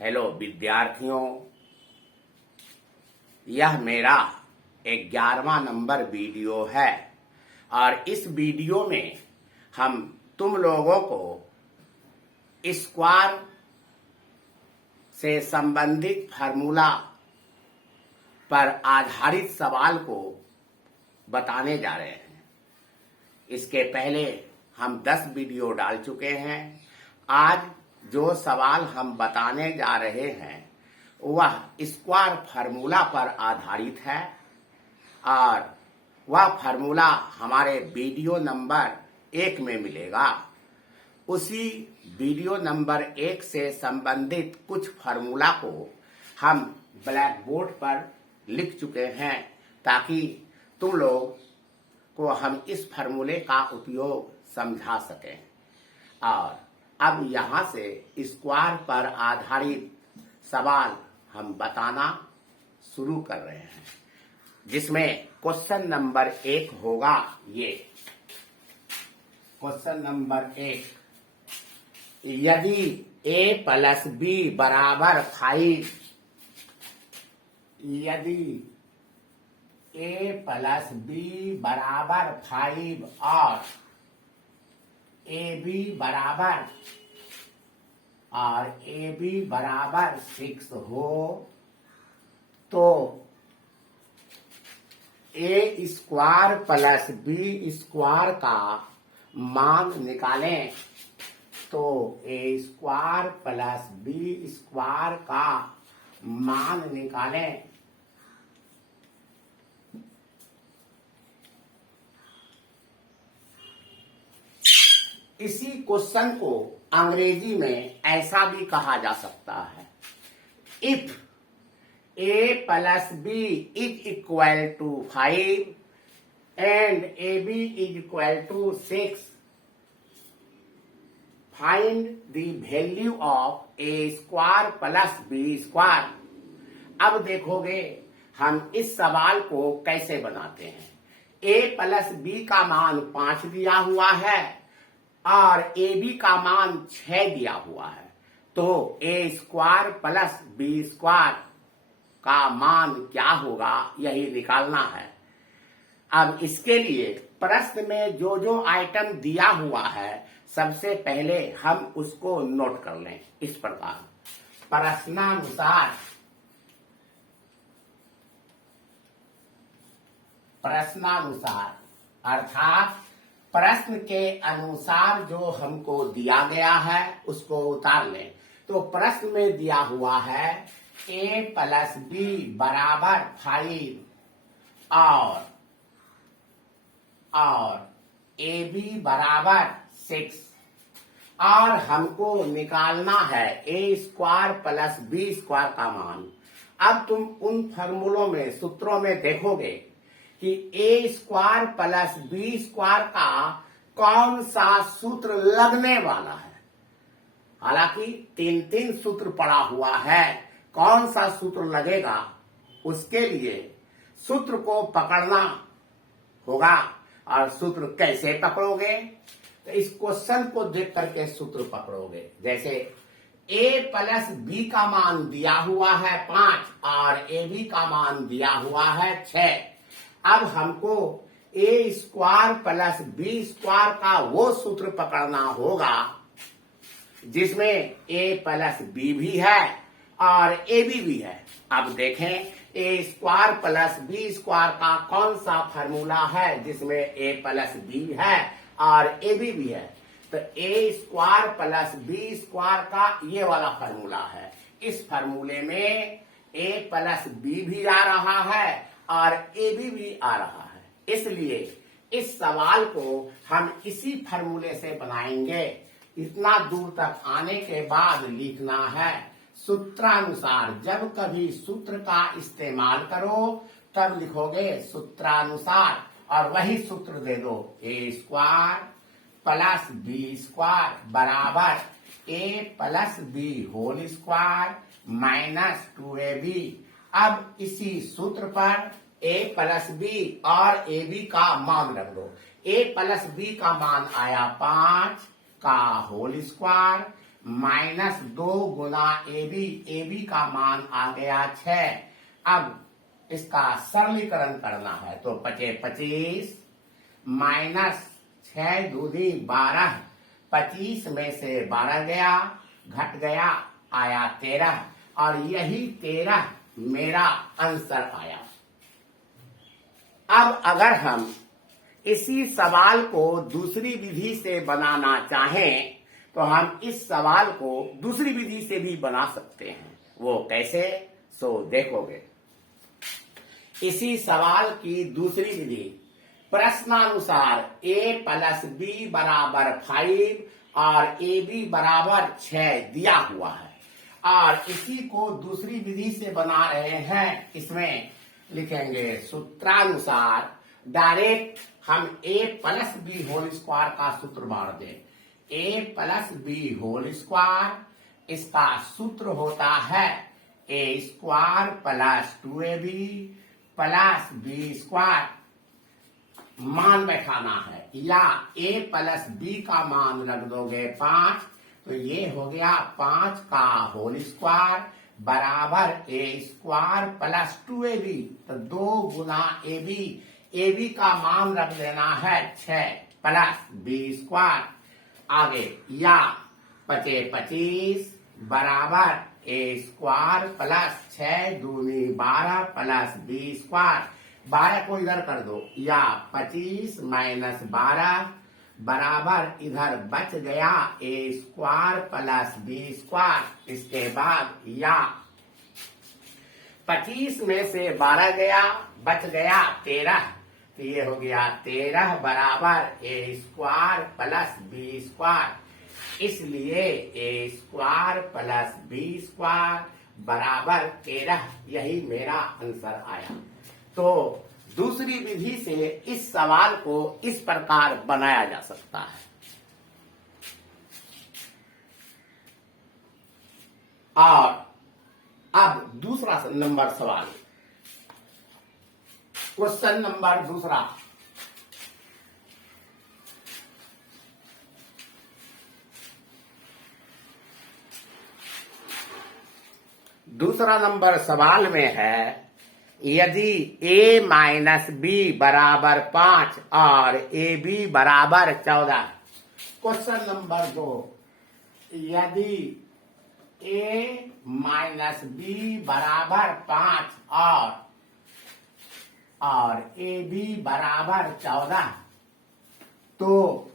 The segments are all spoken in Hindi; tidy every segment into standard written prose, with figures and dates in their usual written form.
हेलो विद्यार्थियों, यह मेरा 11वां नंबर वीडियो है और इस वीडियो में हम तुम लोगों को स्क्वायर से संबंधित फार्मूला पर आधारित सवाल को बताने जा रहे हैं। इसके पहले हम 10 वीडियो डाल चुके हैं। आज जो सवाल हम बताने जा रहे हैं वह स्क्वायर फार्मूला पर आधारित है और वह फार्मूला हमारे वीडियो नंबर 1 में मिलेगा। उसी वीडियो नंबर 1 से संबंधित कुछ फार्मूला को हम ब्लैक बोर्ड पर लिख चुके हैं ताकि तुम लोग को हम इस फार्मूले का उपयोग समझा सकें। और अब यहाँ से स्क्वायर पर आधारित सवाल हम बताना शुरू कर रहे हैं, जिसमें क्वेश्चन नंबर 1 होगा। ये क्वेश्चन नंबर 1, यदि a प्लस b बराबर 5, यदि a प्लस b बराबर 5 और ab बराबर 6 हो तो a square plus b square का मान निकालें। तो a square plus b square का मान निकालें। इसी क्वेश्चन को अंग्रेजी में ऐसा भी कहा जा सकता है, if a plus b is equal to 5 and ab is equal to 6, find the value of a square plus b square. अब देखोगे हम इस सवाल को कैसे बनाते हैं। a प्लस b का मान 5 दिया हुआ है और ab का मान 6 दिया हुआ है, तो a square plus b square का मान क्या होगा यही निकालना है। अब इसके लिए प्रश्न में जो जो आइटम दिया हुआ है सबसे पहले हम उसको नोट कर लें इस प्रकार। प्रश्नानुसार अर्थात प्रश्न के अनुसार जो हमको दिया गया है उसको उतार लें। तो प्रश्न में दिया हुआ है a प्लस b बराबर 5 और ab बराबर 6 और हमको निकालना है a square plus b square का मान। अब तुम उन फॉर्मूलों में सूत्रों में देखोगे कि a square plus b square का कौन सा सूत्र लगने वाला है। हालांकि 3 सूत्र पड़ा हुआ है, कौन सा सूत्र लगेगा उसके लिए सूत्र को पकड़ना होगा। और सूत्र कैसे पकड़ोगे, तो इस क्वेश्चन को देख करके सूत्र पकड़ोगे। जैसे a प्लस b का मान दिया हुआ है 5 और ab का मान दिया हुआ है 6। अब हमको a square plus b square का वो सूत्र पकड़ना होगा जिसमें a प्लस b भी है और ab भी है। अब देखें a square plus b square का कौन सा फार्मूला है जिसमें a प्लस b है और ab भी है। तो a square plus b square का ये वाला फार्मूला है। इस फार्मूले में a प्लस b भी आ रहा है और ab भी आ रहा है, इसलिए इस सवाल को हम इसी फार्मूले से बनाएंगे। इतना दूर तक आने के बाद लिखना है सूत्रानुसार। जब कभी सूत्र का इस्तेमाल करो तब लिखोगे सूत्रानुसार और वही सूत्र दे दो, a square plus b square बराबर a plus b whole square minus 2ab। अब इसी सूत्र पर a प्लस b और ab का मान रख दो। a प्लस b का मान आया 5 का होल स्क्वायर माइनस 2 गुना ए बी का मान आ गया 6। अब इसका सरलीकरण करना है तो 25 माइनस 6 दूनी 12, 25 में से 12 गया, घट गया, आया 13, और यही 13 मेरा आंसर आया। अब अगर हम इसी सवाल को दूसरी विधि से बनाना चाहें तो हम इस सवाल को दूसरी विधि से भी बना सकते हैं। वो कैसे, सो देखोगे। इसी सवाल की दूसरी विधि प्रश्नानुसार a प्लस बी बराबर 5 और ए बी बराबर 6 दिया हुआ है, और इसी को दूसरी विधि से बना रहे हैं। इसमें लिखेंगे सूत्रानुसार, डायरेक्ट हम a plus B whole square का सूत्र मार दें। a plus B whole square, इसका सूत्र होता है a square plus 2ab plus B square. मान बैठाना है, या a प्लस बी का मान रख दोगे 5, तो ये हो गया 5 का होल स्क्वायर बराबर a स्क्वायर प्लस 2ab, तो 2 गुना ए बी का मान रख देना है 6 प्लस बी स्क्वायर। आगे या 25 बराबर a स्क्वायर प्लस 6 दूनी 12 प्लस बी स्क्वायर। 12 को इधर कर दो, या 25 माइनस 12 बराबर इधर बच गया a square plus B square. इसके बाद या 25 में से 12 गया, बच गया 13, तो ये हो गया 13 बराबर a square plus B square. इसलिए a square plus B square बराबर 13, यही मेरा आंसर आया। तो दूसरी विधि से इस सवाल को इस प्रकार बनाया जा सकता है। और अब दूसरा नंबर सवाल, क्वेश्चन नंबर दूसरा। दूसरा नंबर सवाल में है, यदि a माइनस बी बराबर 5 और ए बी बराबर 14। क्वेश्चन नंबर 2, यदि a माइनस बी बराबर 5 और ए बी बराबर 14, तो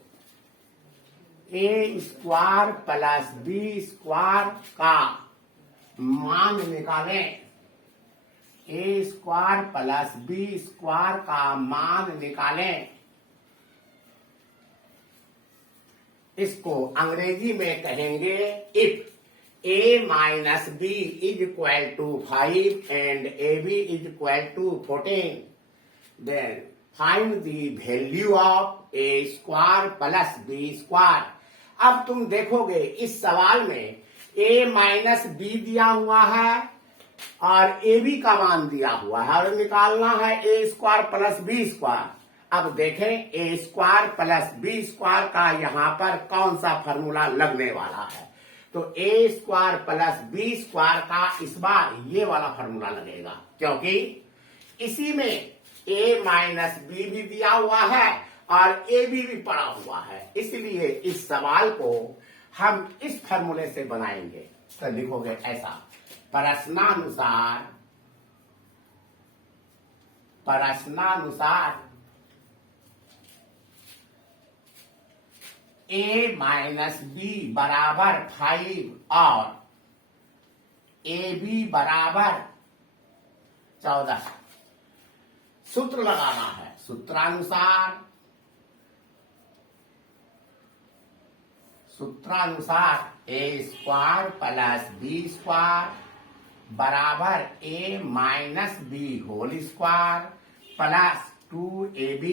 a square plus B square का मान निकालें। a square plus B square का मान निकालें। इसको अंग्रेजी में कहेंगे, if a minus B is equal to 5 and A B is equal to 14, then find the value of a square plus B square. अब तुम देखोगे इस सवाल में a माइनस बी दिया हुआ है और ए बी का मान दिया हुआ है, और निकालना है a square plus B square. अब देखें a square plus B square का यहाँ पर कौन सा फॉर्मूला लगने वाला है, तो a square plus B square का इस बार ये वाला फॉर्मूला लगेगा, क्योंकि इसी में a माइनस बी भी दिया हुआ है और ए बी भी पड़ा हुआ है। इसलिए इस सवाल को हम इस फॉर्मूले से बनाएंगे। तो लिखोगे ऐसा, प्रश्नानुसार a माइनस बी बराबर 5 और ए बी बराबर 14। सूत्र लगाना है। सूत्रानुसार a square plus B square बराबर a minus B whole square plus 2ab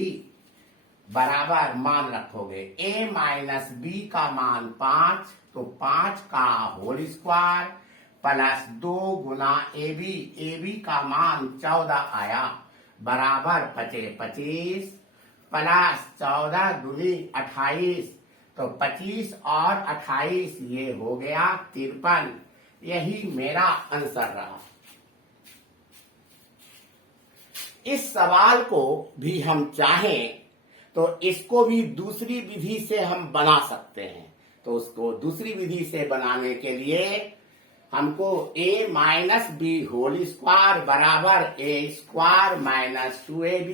बराबर मान रखोगे। a माइनस बी का मान 5, तो 5 का होल स्क्वायर प्लस 2 गुना ए बी का मान 14 आया बराबर 25 प्लस 14 दूनी 28, तो 25 और 28 ये हो गया 53। यही मेरा आंसर रहा। इस सवाल को भी हम चाहें तो इसको भी दूसरी विधि से हम बना सकते हैं। तो उसको दूसरी विधि से बनाने के लिए हमको a minus B whole square बराबर a square minus 2ab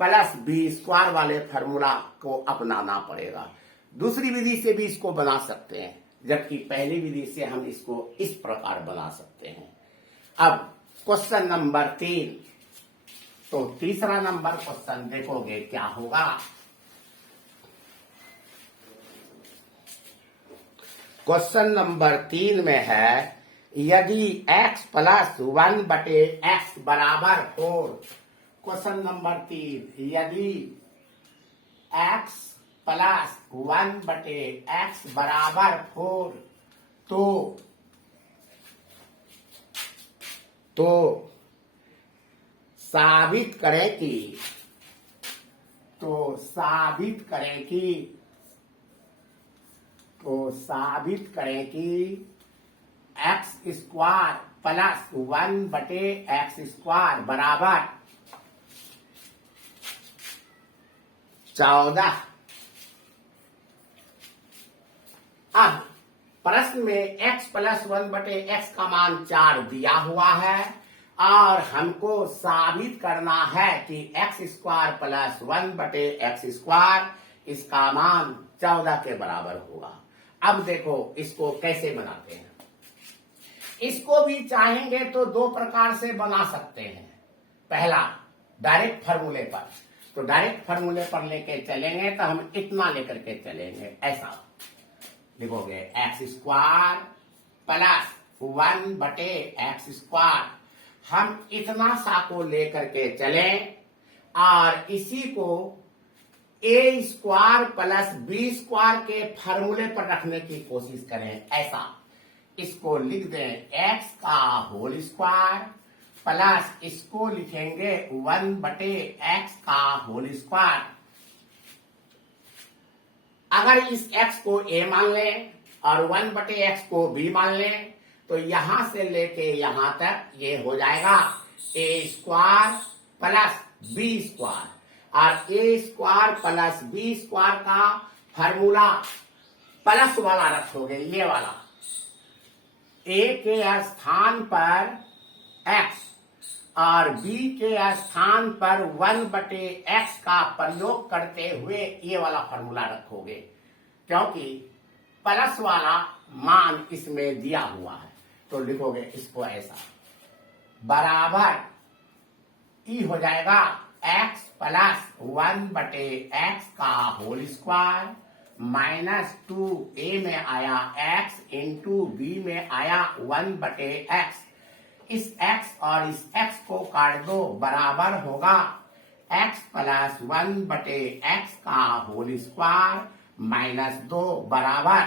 plus B square वाले फॉर्मूला को अपनाना पड़ेगा। दूसरी विधि से भी इसको बना सकते हैं, जबकि पहली विधि से हम इसको इस प्रकार बना सकते हैं। अब क्वेश्चन नंबर 3, तो तीसरा नंबर क्वेश्चन देखोगे क्या होगा। क्वेश्चन नंबर 3 में है यदि x प्लस 1/x बराबर 4। क्वेश्चन नंबर 3, यदि x प्लस 1/x बराबर 4 तो साबित करें कि x square plus 1/x square बराबर 14। अब प्रश्न में x प्लस 1/x का मान 4 दिया हुआ है और हमको साबित करना है कि x square plus 1/x square इसका मान 14 के बराबर होगा। अब देखो इसको कैसे बनाते हैं। इसको भी चाहेंगे तो दो प्रकार से बना सकते हैं। पहला डायरेक्ट फार्मूले पर, तो डायरेक्ट फार्मूले पर लेके चलेंगे तो हम इतना लेकर के चलेंगे, ऐसा लिखोगे x square plus 1/x square. हम इतना सा को लेकर के चलें और इसी को a square plus b square के फार्मूले पर रखने की कोशिश करें, ऐसा इसको लिख दें x का होल स्क्वायर प्लस इसको लिखेंगे 1/x का होल स्क्वायर। अगर इस x को a मान लें और 1/x को b मान लें तो यहां से लेके यहां तक ये हो जाएगा a square plus b square, और a square plus b square का फार्मूला प्लस वाला रखोगे, ये वाला a के स्थान पर x और b के स्थान पर 1/x का प्रयोग करते हुए ये वाला फार्मूला रखोगे, क्योंकि प्लस वाला मान इसमें दिया हुआ है। तो लिखोगे इसको ऐसा बराबर ई हो जाएगा x प्लस 1/x का होल स्क्वायर माइनस 2a में आया x इंटू b में आया 1/x। इस x और इस x को काट दो, बराबर होगा x प्लस 1/x का होल स्क्वायर माइनस 2 बराबर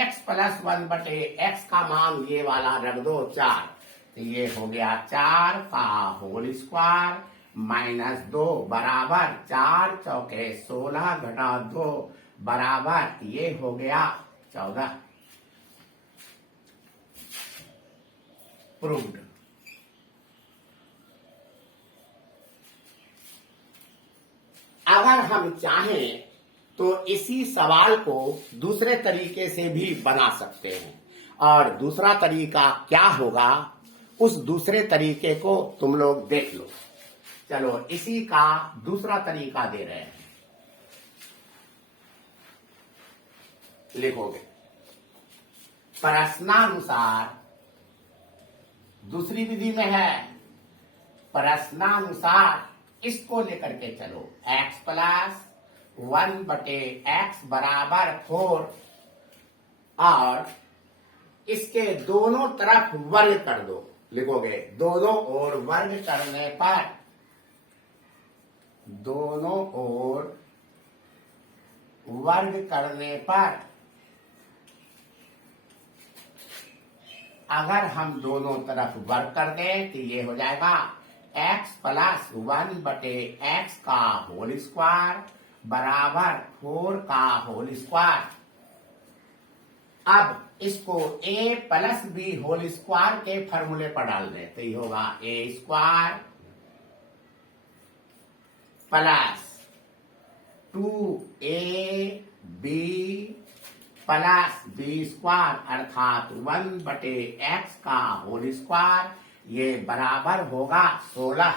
x प्लस 1/x का मान ये वाला रख दो 4, तो ये हो गया 4 का होल स्क्वायर माइनस 2 बराबर 4 चौके 16 घटा 2 बराबर ये हो गया 14। प्रूव्ड। अगर हम चाहें तो इसी सवाल को दूसरे तरीके से भी बना सकते हैं, और दूसरा तरीका क्या होगा उस दूसरे तरीके को तुम लोग देख लो। चलो इसी का दूसरा तरीका दे रहे हैं, लिखोगे प्रश्नानुसार। दूसरी विधि में है प्रश्नानुसार, इसको लेकर के चलो x प्लस 1/x बराबर 4 और इसके दोनों तरफ वर्ग कर दो। लिखोगे दोनों ओर वर्ग करने पर, दोनों ओर वर्ग करने पर अगर हम दोनों तरफ वर्ग कर दें तो ये हो जाएगा x प्लस 1/x का होल स्क्वायर बराबर 4 का होल स्क्वायर। अब इसको a plus B whole square के फॉर्मूले पर डाल दें तो ये होगा a square plus 2ab plus B square अर्थात 1/x का होल स्क्वायर ये बराबर होगा 16।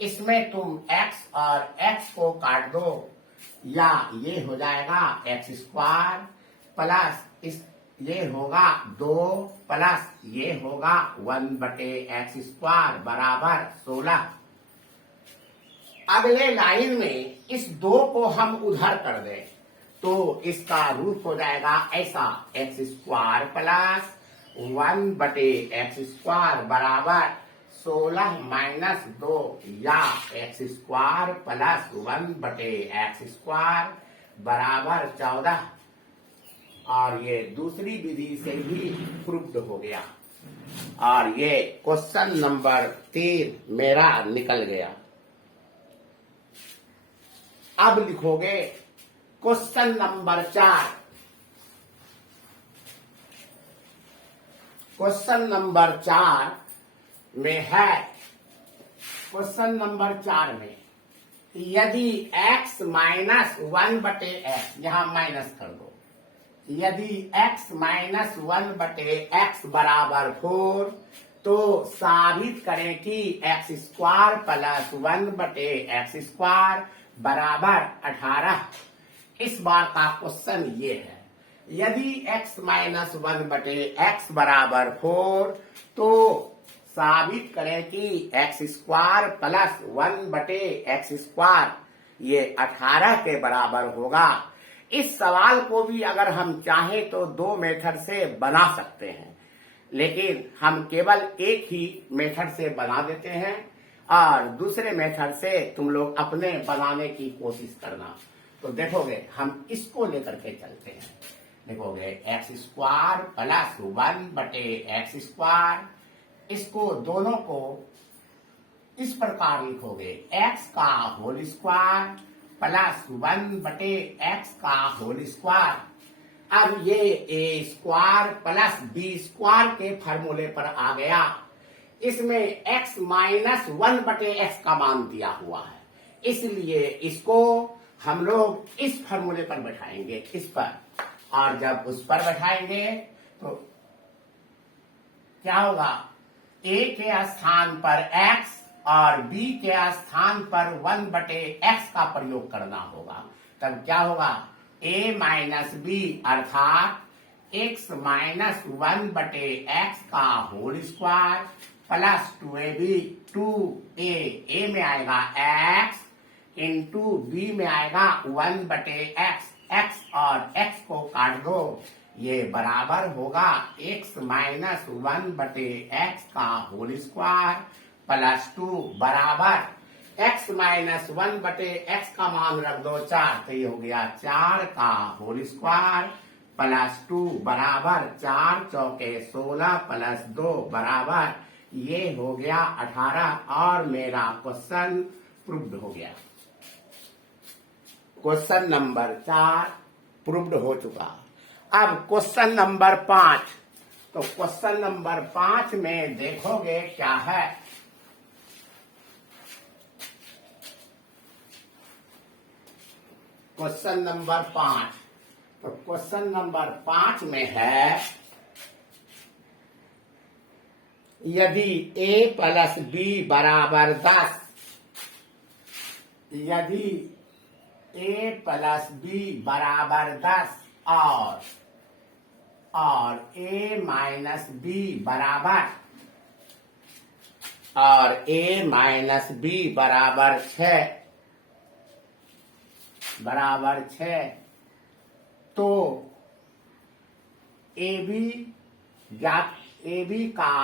इसमें तुम x और x को काट दो या ये हो जाएगा x स्क्वायर प्लस इस ये होगा 2 प्लस ये होगा 1/x स्क्वायर बराबर 16। अगले लाइन में इस 2 को हम उधर कर दें तो इसका रूप हो जाएगा ऐसा x square plus 1/x square बराबर 16 माइनस 2 या x square plus 1/x square बराबर 14। और ये दूसरी विधि से भी प्रूव्ड हो गया और ये क्वेश्चन नंबर 3 मेरा निकल गया। अब लिखोगे क्वेश्चन नंबर 4। क्वेश्चन नंबर 4 में है, क्वेश्चन नंबर 4 में यदि x माइनस 1/x यहां माइनस कर दो, यदि x माइनस 1/x बराबर 4 तो साबित करें कि x square plus 1/x square बराबर 18। इस बार का क्वेश्चन ये है, यदि x माइनस 1/x बराबर 4 तो साबित करें कि x square plus 1/x square ये 18 के बराबर होगा। इस सवाल को भी अगर हम चाहें तो 2 मेथड से बना सकते हैं, लेकिन हम केवल एक ही मेथड से बना देते हैं और दूसरे मेथड से तुम लोग अपने बनाने की कोशिश करना। तो देखोगे हम इसको लेकर के चलते हैं। देखोगे x square plus 1/x square, इसको दोनों को इस प्रकार लिखोगे x का होल स्क्वायर प्लस 1/x का होल स्क्वायर। अब ये a square plus b square के फॉर्मूले पर आ गया। इसमें x माइनस 1/x का मान दिया हुआ है, इसलिए इसको हम लोग इस फॉर्मूले पर बैठाएंगे, इस पर। और जब उस पर बैठाएंगे तो क्या होगा, a के स्थान पर x और b के स्थान पर 1/x का प्रयोग करना होगा। तब क्या होगा, a माइनस बी अर्थात x माइनस 1/x का whole square plus 2ab, 2a में आएगा x इंटू b में आएगा 1/x। x और x को काट दो, ये बराबर होगा x माइनस 1/x का होल स्क्वायर प्लस 2 बराबर x माइनस 1/x का मान रख दो 4, तो ये हो गया 4 का होल स्क्वायर प्लस 2 बराबर 4 चौके 16 प्लस 2 बराबर ये हो गया 18। और मेरा क्वेश्चन प्रूव्ड हो गया। क्वेश्चन नंबर 4 प्रूव्ड हो चुका। अब क्वेश्चन नंबर 5, तो क्वेश्चन नंबर 5 में देखोगे क्या है। क्वेश्चन नंबर 5, तो क्वेश्चन नंबर 5 में है, यदि a प्लस b बराबर 10, यदि a प्लस b बराबर 10 और a माइनस b बराबर बराबर 6 तो ab का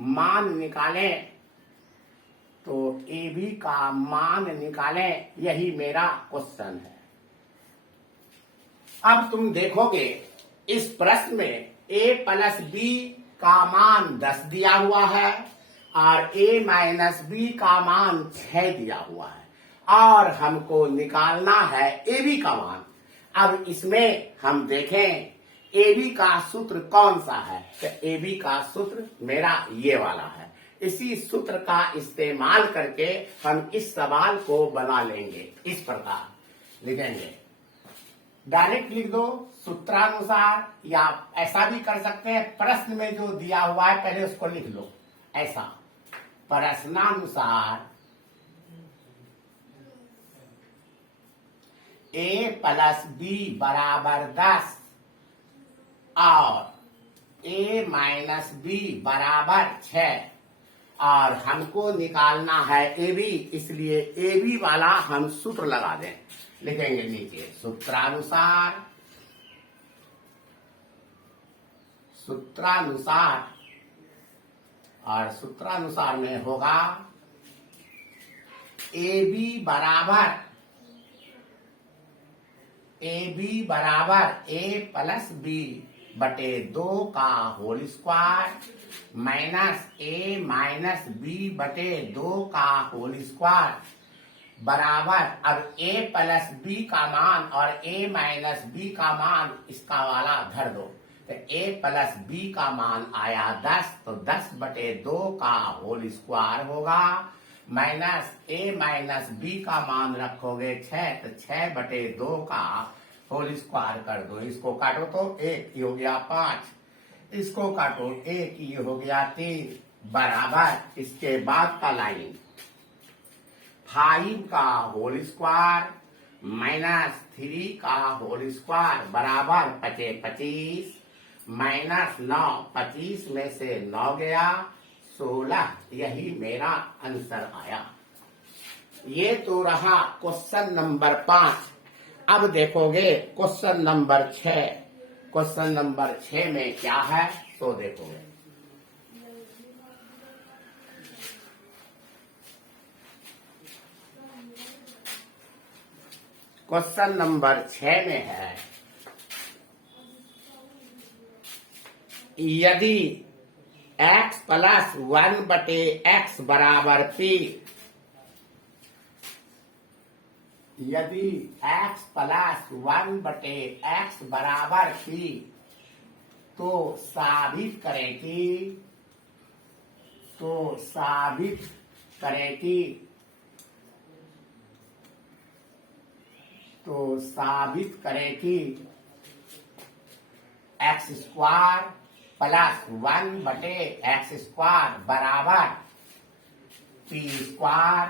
मान निकालें, तो ab का मान निकालें, यही मेरा क्वेश्चन है। अब तुम देखोगे इस प्रश्न में a प्लस b का मान 10 दिया हुआ है और a माइनस b का मान 6 दिया हुआ है और हमको निकालना है ab का मान। अब इसमें हम देखें ए बी का सूत्र कौन सा है? तो ए बी का सूत्र मेरा ये वाला है। इसी सूत्र का इस्तेमाल करके हम इस सवाल को बना लेंगे। इस प्रकार लिखेंगे, डायरेक्ट लिख दो सूत्रानुसार, या ऐसा भी कर सकते हैं प्रश्न में जो दिया हुआ है पहले उसको लिख लो। ऐसा प्रश्नानुसार a प्लस बी बराबर 10 और a माइनस बी बराबर 6 और हमको निकालना है ए बी, इसलिए ए बी वाला हम सूत्र लगा दें। लिखेंगे नीचे सूत्रानुसार और सूत्रानुसार में होगा ए बी बराबर ए प्लस बी बटे 2 का होल स्क्वायर माइनस ए माइनस बी बटे 2 का होल स्क्वायर बराबर, अब a प्लस बी का मान और a माइनस बी का मान इसका वाला धर दो। तो a प्लस बी का मान आया 10, तो 10 बटे 2 का होल स्क्वायर होगा, माइनस a माइनस बी का मान रखोगे 6, तो 6 बटे 2 का होल स्क्वायर कर दो। इसको काटो तो 1 ये हो गया 5, इसको काटो 1 ये हो गया 3 बराबर, इसके बाद का लाइन 5 का होल स्क्वायर माइनस 3 का होल स्क्वायर बराबर 25 माइनस 9, 25 में से 9 गया 16, यही मेरा आंसर आया। ये तो रहा क्वेश्चन नंबर 5। अब देखोगे क्वेश्चन नंबर 6। क्वेश्चन नंबर 6 में क्या है तो देखोगे। क्वेश्चन नंबर 6 में है, यदि x प्लस 1 बटे x बराबर p, यदि x प्लस 1 बटे x बराबर p, तो साबित करें कि एक्स स्क्वायर प्लस 1 बटे एक्स स्क्वायर बराबर पी स्क्वायर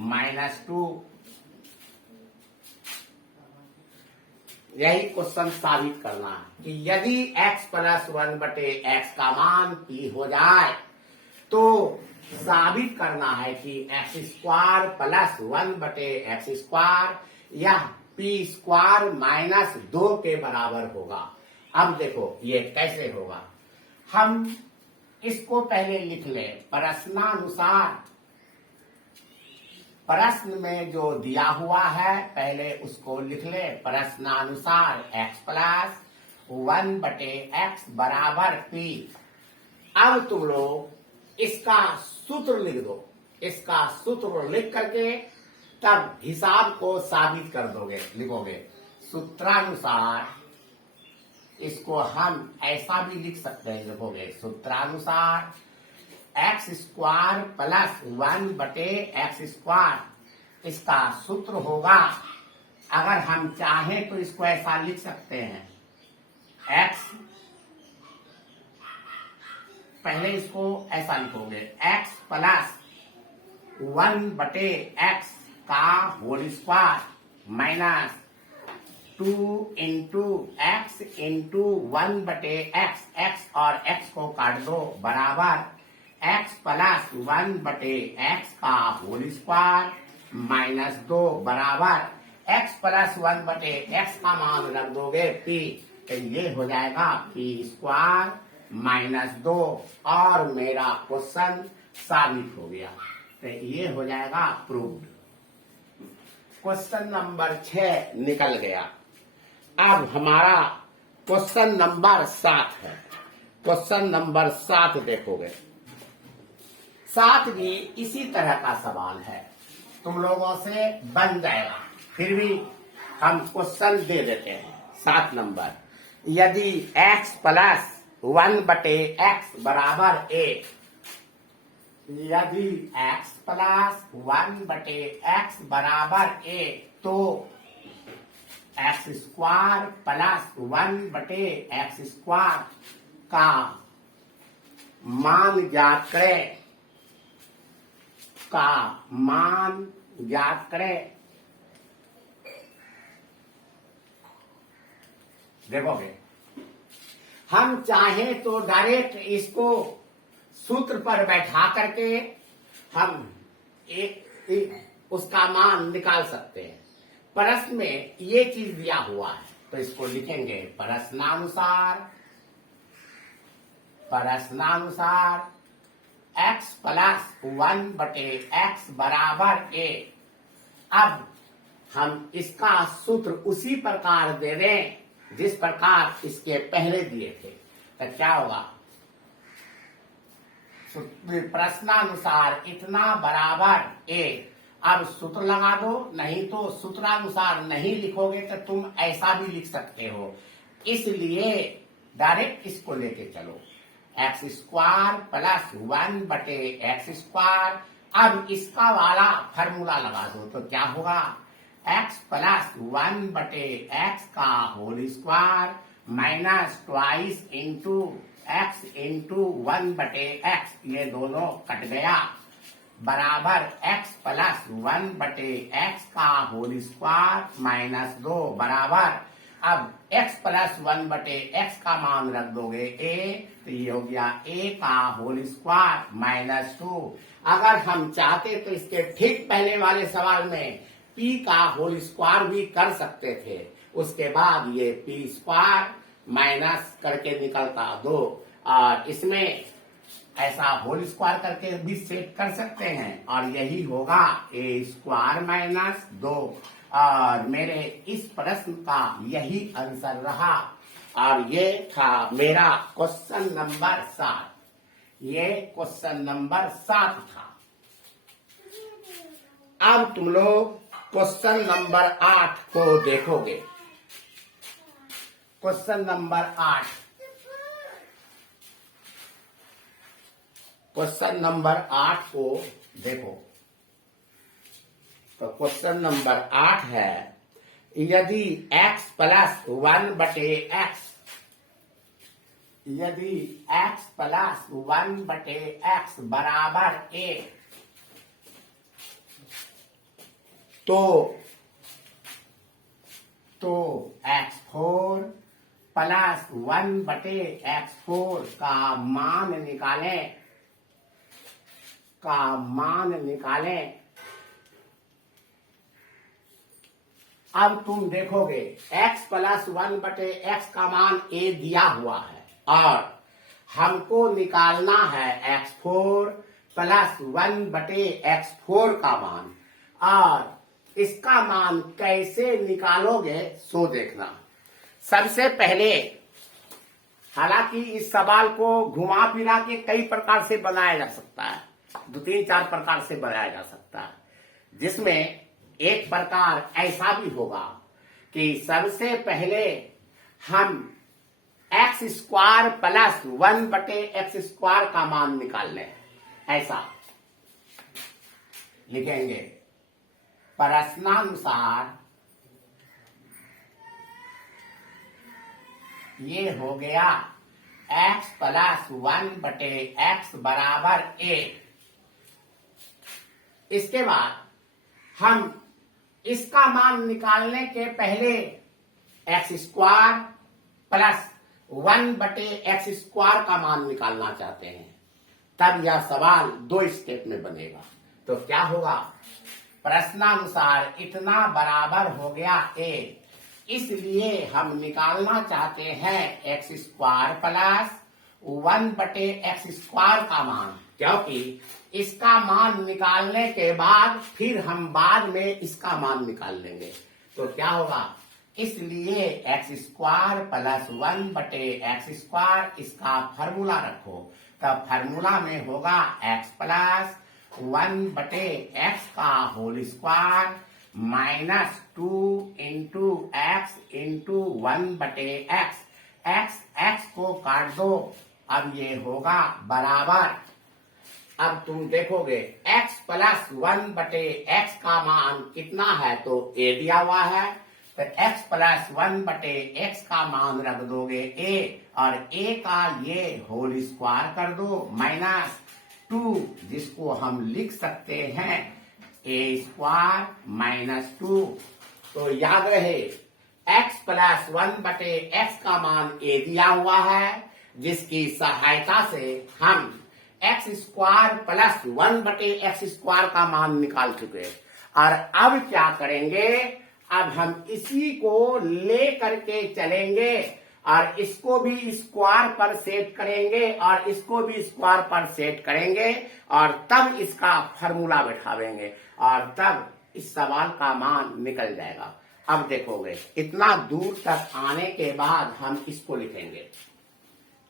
माइनस 2। यही क्वेश्चन साबित करना है कि यदि x प्लस 1 बटे x का मान p हो जाए तो साबित करना है कि एक्स स्क्वायर प्लस 1 बटे एक्स स्क्वायर यह पी स्क्वायर माइनस 2 के बराबर होगा। अब देखो ये कैसे होगा, हम इसको पहले लिख लें प्रश्नानुसार। प्रश्न में जो दिया हुआ है पहले उसको लिख ले प्रश्नानुसार x प्लस 1 बटे x बराबर p। अब तुम लोग इसका सूत्र लिख दो। इसका सूत्र लिख करके तब हिसाब को साबित कर दोगे। लिखोगे सूत्रानुसार, इसको हम ऐसा भी लिख सकते हैं। लिखोगे सूत्रानुसार एक्स स्क्वायर प्लस 1 बटे एक्स स्क्वायर, इसका सूत्र होगा, अगर हम चाहें तो इसको ऐसा लिख सकते हैं, एक्स, पहले इसको ऐसा लिखोगे एक्स प्लस 1 बटे एक्स का whole square minus 2 into X into 1 बटे एक्स, एक्स और एक्स को काट दो बराबर एक्स प्लस 1 बटे एक्स का होल स्क्वायर माइनस 2 बराबर एक्स प्लस 1 बटे एक्स का मान रख दोगे पी, तो ये हो जाएगा पी स्क्वायर माइनस 2 और मेरा क्वेश्चन साबित हो गया। तो ये हो जाएगा प्रूव्ड। क्वेश्चन नंबर 6 निकल गया। अब हमारा क्वेश्चन नंबर 7 है। क्वेश्चन नंबर 7 देखोगे, 7 भी इसी तरह का सवाल है, तुम लोगों से बन जाएगा, फिर भी हम क्वेश्चन दे देते हैं। 7 नंबर, यदि x प्लस 1/x बराबर a, यदि x प्लस 1/x बराबर a, तो x square plus 1/x square का मान ज्ञात करें, का मान ज्ञात करें। देखोगे, हम चाहें तो डायरेक्ट इसको सूत्र पर बैठा करके हम उसका मान निकाल सकते हैं। प्रश्न में ये चीज दिया हुआ है, तो इसको लिखेंगे प्रश्नानुसार x प्लस 1/x बराबर a। अब हम इसका सूत्र उसी प्रकार दे दें जिस प्रकार इसके पहले दिए थे, तो क्या होगा? प्रश्नानुसार इतना बराबर a। अब सूत्र लगा दो, नहीं तो सूत्रानुसार नहीं लिखोगे तो तुम ऐसा भी लिख सकते हो। इसलिए डायरेक्ट इसको लेके चलो, x square plus 1/x square. अब इसका वाला फॉर्मूला लगा दो, तो क्या होगा? x प्लस 1/x का whole square minus twice into x into 1/x, ये दोनों कट गया, बराबर x प्लस 1/x का होल स्क्वायर माइनस 2 बराबर। अब x प्लस 1/x का मान रख दोगे a, तो ये हो गया a का होल स्क्वायर माइनस 2। अगर हम चाहते तो इसके ठीक पहले वाले सवाल में p का होल स्क्वायर भी कर सकते थे, उसके बाद ये p स्क्वायर माइनस करके निकलता 2, और इसमें ऐसा होल स्क्वायर करके भी सेट कर सकते हैं, और यही होगा a स्क्वायर माइनस 2। और मेरे इस प्रश्न का यही आंसर रहा, और ये था मेरा क्वेश्चन नंबर 7। ये क्वेश्चन नंबर 7 था। अब तुम लोग क्वेश्चन नंबर 8 को देखोगे। क्वेश्चन नंबर 8, क्वेश्चन नंबर 8 को देखो। तो क्वेश्चन नंबर 8 है, यदि x प्लस 1/x, यदि x प्लस 1/x बराबर a, तो x4 प्लस 1/x4 का मान निकालें, का मान निकालें। अब तुम देखोगे x प्लस 1/x का मान a दिया हुआ है, और हमको निकालना है x4 प्लस 1/x4 का मान। और इसका मान कैसे निकालोगे सो देखना। सबसे पहले, हालांकि इस सवाल को घुमा फिरा के कई प्रकार से बनाया जा सकता है, 2-3-4 प्रकार से बनाया जा सकता है, जिसमें एक प्रकार ऐसा भी होगा कि सबसे पहले हम x square plus 1/x square का मान निकाल लें। ऐसा लिखेंगे, प्रश्नानुसार ये हो गया x प्लस 1/x बराबर a। इसके बाद हम इसका मान निकालने के पहले x square plus 1/x square का मान निकालना चाहते हैं, तब यह सवाल 2 स्टेप में बनेगा। तो क्या होगा? प्रश्नानुसार इतना बराबर हो गया a, इसलिए हम निकालना चाहते हैं x square plus 1/x square का मान, क्योंकि इसका मान निकालने के बाद फिर हम बाद में इसका मान निकाल लेंगे। तो क्या होगा? इसलिए x square plus 1/x square, इसका फार्मूला रखो। तब फार्मूला में होगा x प्लस 1/x का whole square minus 2 into x into 1/x। x को काट दो, अब ये होगा बराबर, अब तुम देखोगे x प्लस 1/x का मान कितना है, तो a दिया हुआ है, तो x प्लस 1/x का मान रख दोगे a, और a का ये होल स्क्वायर कर दो माइनस 2, जिसको हम लिख सकते हैं a स्क्वायर माइनस 2। तो याद रहे x प्लस 1/x का मान a दिया हुआ है, जिसकी सहायता से हम x square plus 1/x square का मान निकाल चुके। और अब क्या करेंगे, अब हम इसी को ले करके चलेंगे और इसको भी स्क्वायर पर सेट करेंगे और इसको भी स्क्वायर पर सेट करेंगे, और तब इसका फॉर्मूला बैठावेंगे और तब इस सवाल का मान निकल जाएगा। अब देखोगे इतना दूर तक आने के बाद हम इसको लिखेंगे,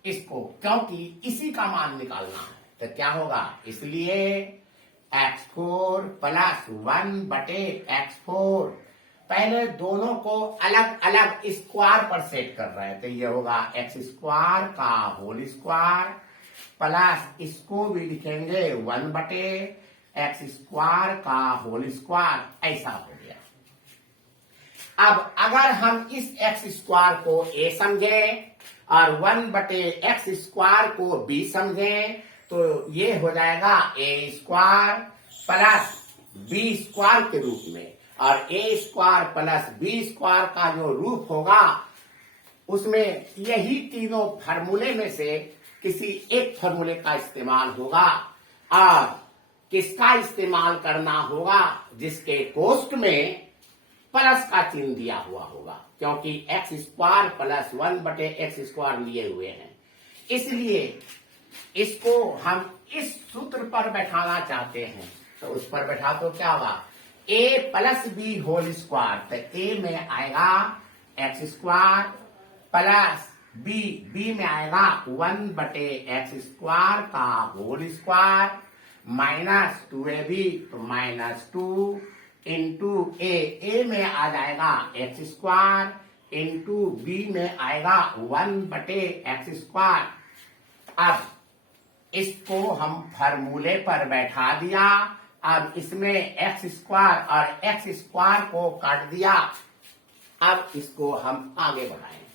इसको, क्योंकि इसी का मान निकालना है। तो क्या होगा, इसलिए x4 प्लस 1/x4, पहले दोनों को अलग अलग स्क्वायर पर सेट कर रहे हैं, तो ये होगा x स्क्वायर का होल स्क्वायर प्लस इसको भी लिखेंगे 1/x स्क्वायर का होल स्क्वायर, ऐसा हो गया। अब अगर हम इस x स्क्वायर को a समझे और 1/x स्क्वायर को b समझे, तो ये हो जाएगा a square plus b square के रूप में, और a square plus b square का जो रूप होगा उसमें यही तीनों फार्मूले में से किसी एक फार्मूले का इस्तेमाल होगा। और किसका इस्तेमाल करना होगा, जिसके कोष्ठ में प्लस का चिन्ह दिया हुआ होगा, क्योंकि x square plus 1/x square लिए हुए हैं, इसलिए इसको हम इस सूत्र पर बैठाना चाहते हैं। तो उस पर बैठा तो क्या होगा, a plus B whole square, तो a में आएगा x स्क्वायर प्लस b में आएगा 1/x स्क्वायर का होल स्क्वायर माइनस 2ab, तो माइनस 2 इंटू a में आ जाएगा x स्क्वायर इंटू b में आएगा 1/x स्क्वायर। अब इसको हम फार्मूले पर बैठा दिया, अब इसमें x स्क्वायर और x स्क्वायर को काट दिया। अब इसको हम आगे बढ़ाएं,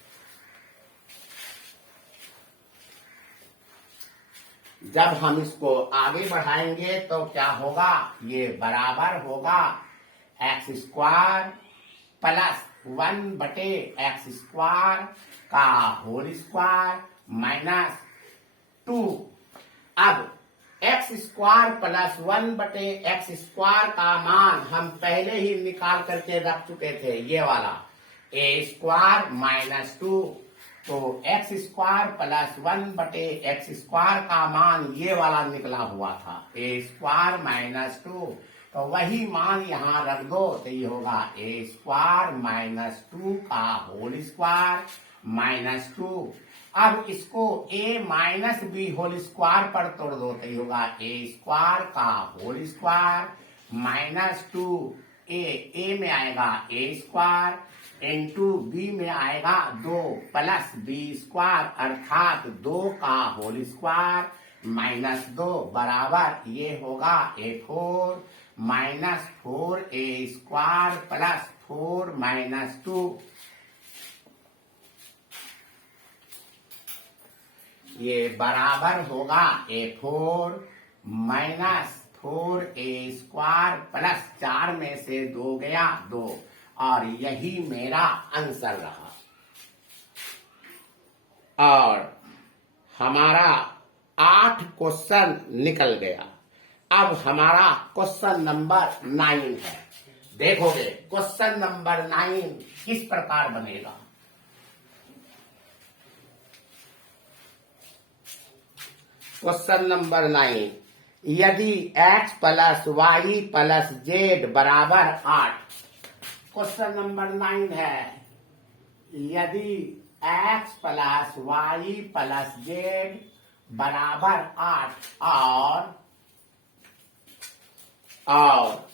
जब हम इसको आगे बढ़ाएंगे तो क्या होगा, ये बराबर होगा x square plus 1/x square का होल स्क्वायर माइनस 2। अब x square plus 1/x square का मान हम पहले ही निकाल करके रख चुके थे, ये वाला a स्क्वायर माइनस 2, तो x square plus 1/x square का मान ये वाला निकला हुआ था, a स्क्वायर माइनस 2, तो वही मान यहाँ रख दो, तो ये होगा a स्क्वायर माइनस 2 का होल स्क्वायर माइनस 2। अब इसको a minus B whole square पर तोड़ दो, तो ये होगा a स्क्वायर का होल स्क्वायर माइनस 2a में आएगा a स्क्वायर इंटू b में आएगा 2 प्लस b स्क्वायर अर्थात 2 का होल स्क्वायर माइनस 2 बराबर ये होगा a4 minus 4a square plus 4 minus 2। ये बराबर होगा a4 minus 4a square plus 4 में से 2 गया 2, और यही मेरा आंसर रहा। और हमारा 8 क्वेश्चन निकल गया। अब हमारा क्वेश्चन नंबर 9 है। देखोगे क्वेश्चन नंबर 9 किस प्रकार बनेगा। क्वेश्चन नंबर 9, यदि x plus Y plus Z बराबर 8। क्वेश्चन नंबर 9 है, यदि x plus Y plus Z बराबर 8 और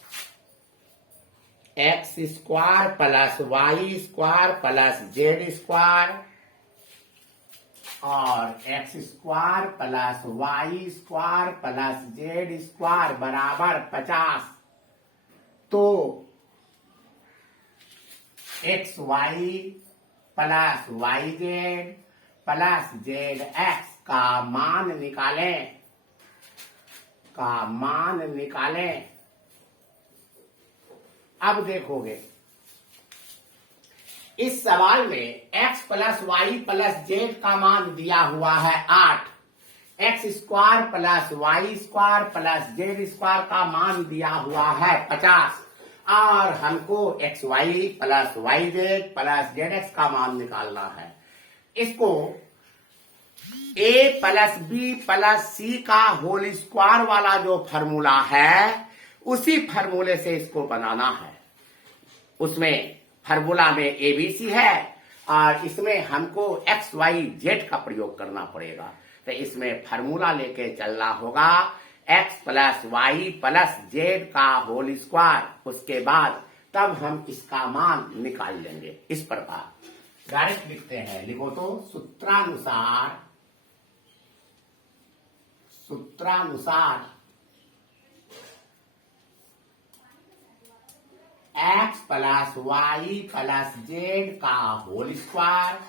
x square plus Y square plus Z square और x square plus Y square plus Z square बराबर 50। तो x Y plus Y Z plus Z x का मान निकालें। अब देखोगे इस सवाल में x plus Y plus Z का मान दिया हुआ है 8, x square plus Y square plus Z square का मान दिया हुआ है 50 और हमको X Y plus Y Z plus Z x का मान निकालना है। इसको a plus B plus C का होल स्क्वायर वाला जो फॉर्मूला है उसी फॉर्मूले से इसको बनाना है। उसमें फॉर्मूला में एबीसी है और इसमें हमको एक्स वाई जेड का प्रयोग करना पड़ेगा। तो इसमें फॉर्मूला लेके चलना होगा X plus Y plus Z का होल स्क्वायर। उसके बाद तब हम इसका मान निकाल लेंगे। इस प्रकार डायरेक्ट लिखते हैं, लिखो तो सूत्रानुसार x plus Y plus Z का होल स्क्वायर।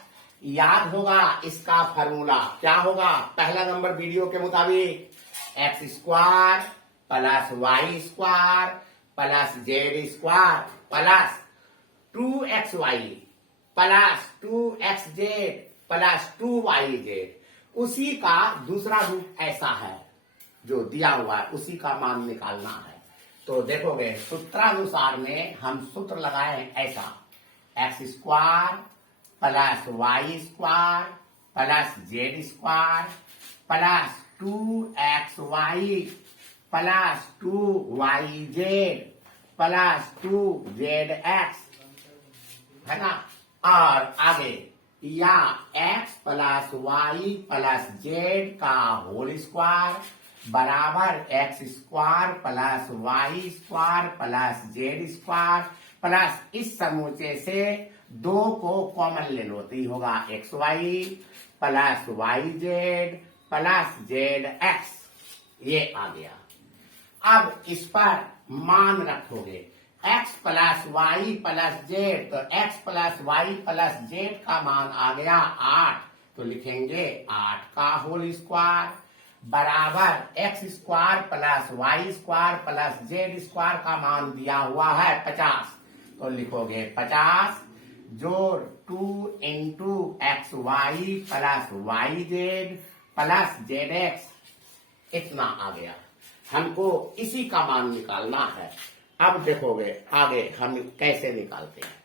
याद होगा इसका फॉर्मूला क्या होगा, पहला नंबर वीडियो के मुताबिक X square plus Y square plus Z square plus 2xy plus 2xz plus 2yz। उसी का दूसरा रूप ऐसा है जो दिया हुआ है, उसी का मान निकालना है। तो देखोगे सूत्रानुसार में हम सूत्र लगाए ऐसा, X square plus Y square plus Z square plus 2xy plus 2yz plus 2zx है ना। और आगे या x plus Y plus Z का होल स्क्वायर बराबर x square plus Y square plus Z square plus इस समूचे से 2 को कॉमन ले लो तो ये होगा X Y plus Y Z plus Z X. ये आ गया। अब इस पर मान रखोगे x plus Y plus Z, तो x plus Y plus Z का मान आ गया 8, तो लिखेंगे 8 का होल स्क्वायर बराबर x square plus Y square plus Z square का मान दिया हुआ है 50, तो लिखोगे 50 जोड़ 2 into X Y plus Y Z plus Z X, इतना आ गया। हमको इसी का मान निकालना है। अब देखोगे आगे हम कैसे निकालते हैं।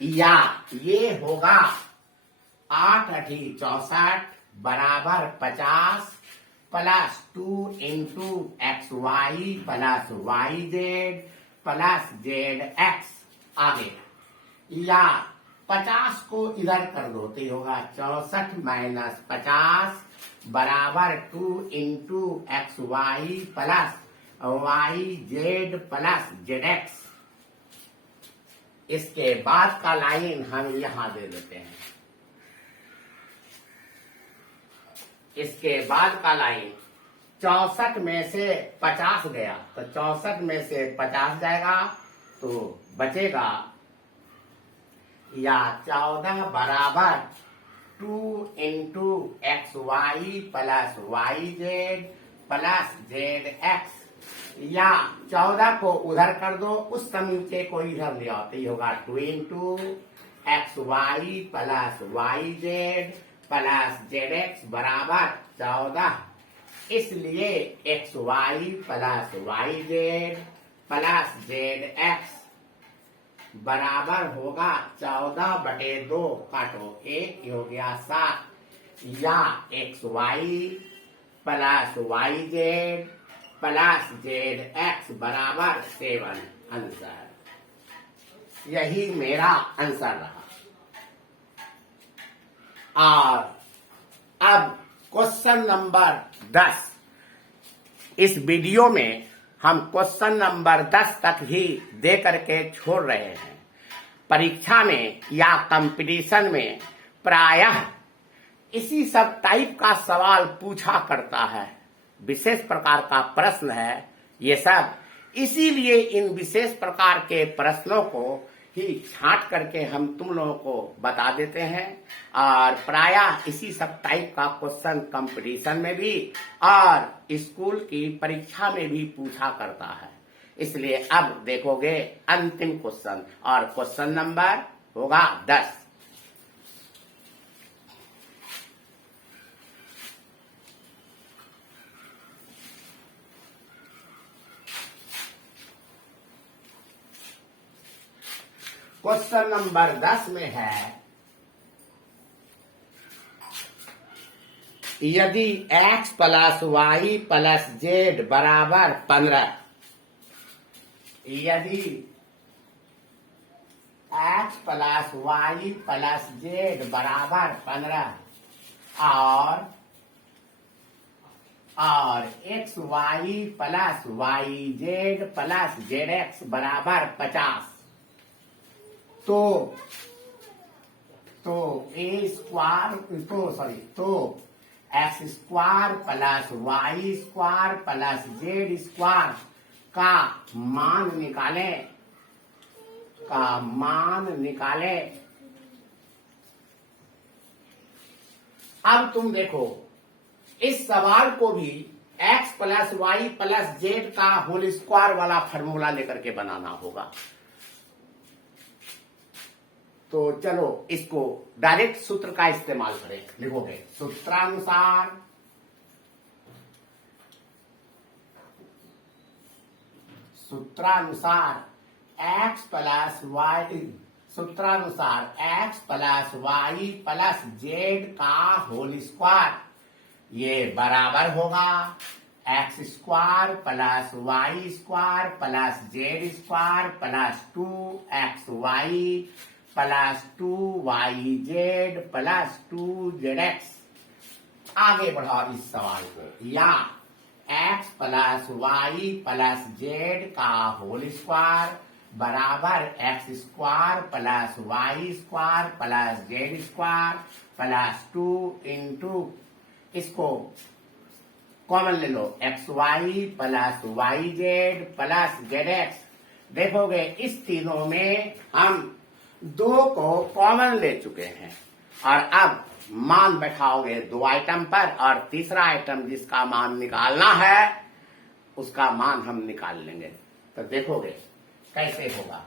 या ये होगा 8 × 8 = 64 बराबर 50 plus 2 into X Y plus Y Z plus Z X. आगे या 50 को इधर कर दो तो ये होगा 64 माइनस 50 बराबर 2 into X Y plus Y Z plus Z X. इसके बाद का लाइन हम यहां दे देते हैं। इसके बाद का लाइन 64 में से 50 गया तो 64 में से 50 जाएगा तो बचेगा या 14 बराबर 2 into X Y plus Y Z plus Z X. या 14 को उधर कर दो, उस समूचे को इधर ले आओ तो ये होगा 2 into X Y plus Y Z plus Z X बराबर 14। इसलिए X Y plus Y Z plus Z X बराबर होगा 14/2 काटो 1 हो गया 7 या X Y plus Y Z plus Z X बराबर 7 आंसर। यही मेरा आंसर रहा। और अब क्वेश्चन नंबर 10। इस वीडियो में हम क्वेश्चन नंबर 10 तक ही दे करके छोड़ रहे हैं। परीक्षा में या कंपटीशन में प्रायः इसी सब टाइप का सवाल पूछा करता है, विशेष प्रकार का प्रश्न है ये सब। इसीलिए इन विशेष प्रकार के प्रश्नों को ही छांट करके हम तुम लोगों को बता देते हैं, और प्रायः इसी सब टाइप का क्वेश्चन कंपटीशन में भी और स्कूल की परीक्षा में भी पूछा करता है। इसलिए अब देखोगे अंतिम क्वेश्चन, और क्वेश्चन नंबर होगा 10। क्वेश्चन नंबर 10 में है, यदि x plus Y plus Z बराबर 15, यदि x plus Y plus Z बराबर 15 और X Y plus Y Z plus Z X बराबर 50, तो X square plus Y square plus Z square का मान निकाले। अब तुम देखो इस सवाल को भी x plus Y plus Z का होल स्क्वायर वाला फॉर्मूला लेकर के बनाना होगा। तो चलो इसको डायरेक्ट सूत्र का इस्तेमाल करें। लिखोगे सूत्रानुसार x plus Y plus Z का होल स्क्वायर ये बराबर होगा x square plus Y square plus Z square plus 2xy plus 2yz plus 2zx। आगे बढ़ाओ इस सवाल को, या x plus Y plus Z का होल स्क्वायर बराबर x square plus Y square plus Z square plus 2 into, इसको कॉमन ले लो, x Y plus Y Z plus Z x. देखोगे इस तीनों में हम 2 को कॉमन ले चुके हैं, और अब मान बैठाओगे 2 आइटम पर, और तीसरा आइटम जिसका मान निकालना है उसका मान हम निकाल लेंगे। तो देखोगे कैसे होगा।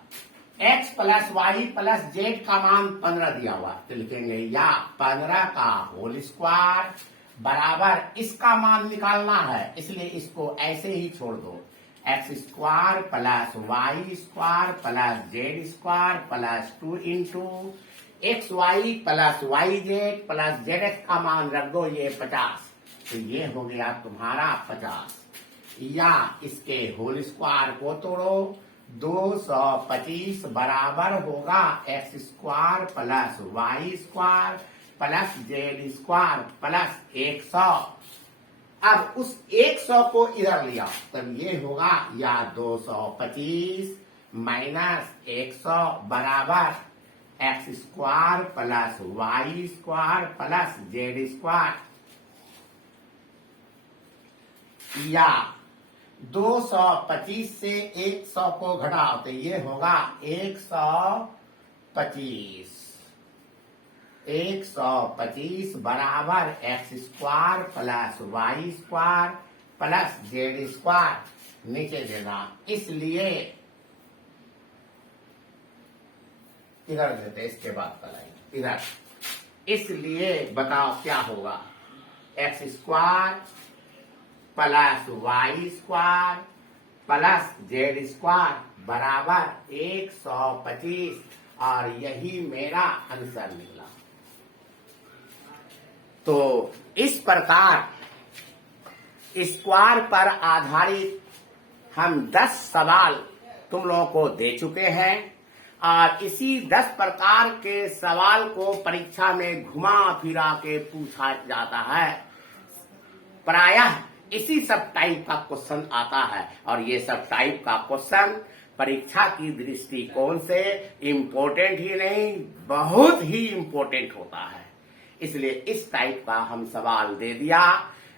x plus Y plus Z का मान 15 दिया हुआ, तो लिखेंगे या 15 का होल स्क्वायर बराबर, इसका मान निकालना है इसलिए इसको ऐसे ही छोड़ दो, X square plus Y square plus Z square plus 2 into X Y plus Y Z plus Z x का मान रख दो ये 50, तो ये हो गया तुम्हारा 50। या इसके होल स्क्वायर को तोड़ो, 225 बराबर होगा x square plus Y square plus Z square plus 100। अब उस 100 को इधर लिया, तब ये होगा या 225 माइनस 100 बराबर x square plus Y square plus Z square, या 225 से 100 को घटाओ तो ये होगा 125 बराबर x square plus Y square plus Z square नीचे देना, इसलिए इधर देते इसके बाद कलाएंगे इधर। इसलिए बताओ क्या होगा, x square plus Y square plus Z square बराबर 125, और यही मेरा आंसर निकला। तो इस प्रकार स्क्वायर पर आधारित हम 10 सवाल तुम लोगों को दे चुके हैं, और इसी 10 प्रकार के सवाल को परीक्षा में घुमा फिरा के पूछा जाता है। प्रायः इसी सब टाइप का क्वेश्चन आता है, और ये सब टाइप का क्वेश्चन परीक्षा की दृष्टिकोण से इम्पोर्टेंट ही नहीं, बहुत ही इम्पोर्टेंट होता है। इसलिए इस टाइप का हम सवाल दे दिया।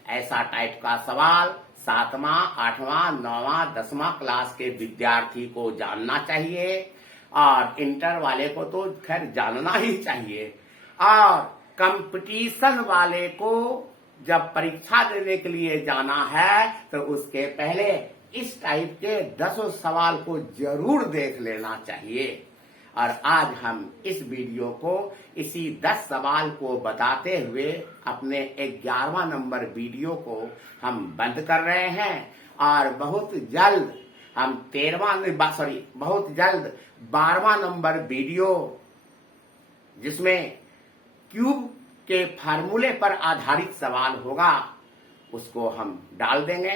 ऐसा टाइप का सवाल 7वां, 8वां, 9वां, 10वां क्लास के विद्यार्थी को जानना चाहिए, और इंटर वाले को तो खैर जानना ही चाहिए। और कंपटीशन वाले को जब परीक्षा देने के लिए जाना है तो उसके पहले इस टाइप के 10 सवाल को जरूर देख लेना चाहिए। और आज हम इस वीडियो को इसी 10 सवाल को बताते हुए अपने 11वां नंबर वीडियो को हम बंद कर रहे हैं, और बहुत जल्द हम 12वां नंबर वीडियो, जिसमें क्यूब के फार्मूले पर आधारित सवाल होगा, उसको हम डाल देंगे।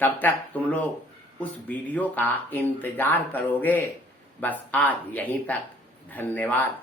तब तक तुम लोग उस वीडियो का इंतजार करोगे। बस आज यहीं तक। धन्यवाद।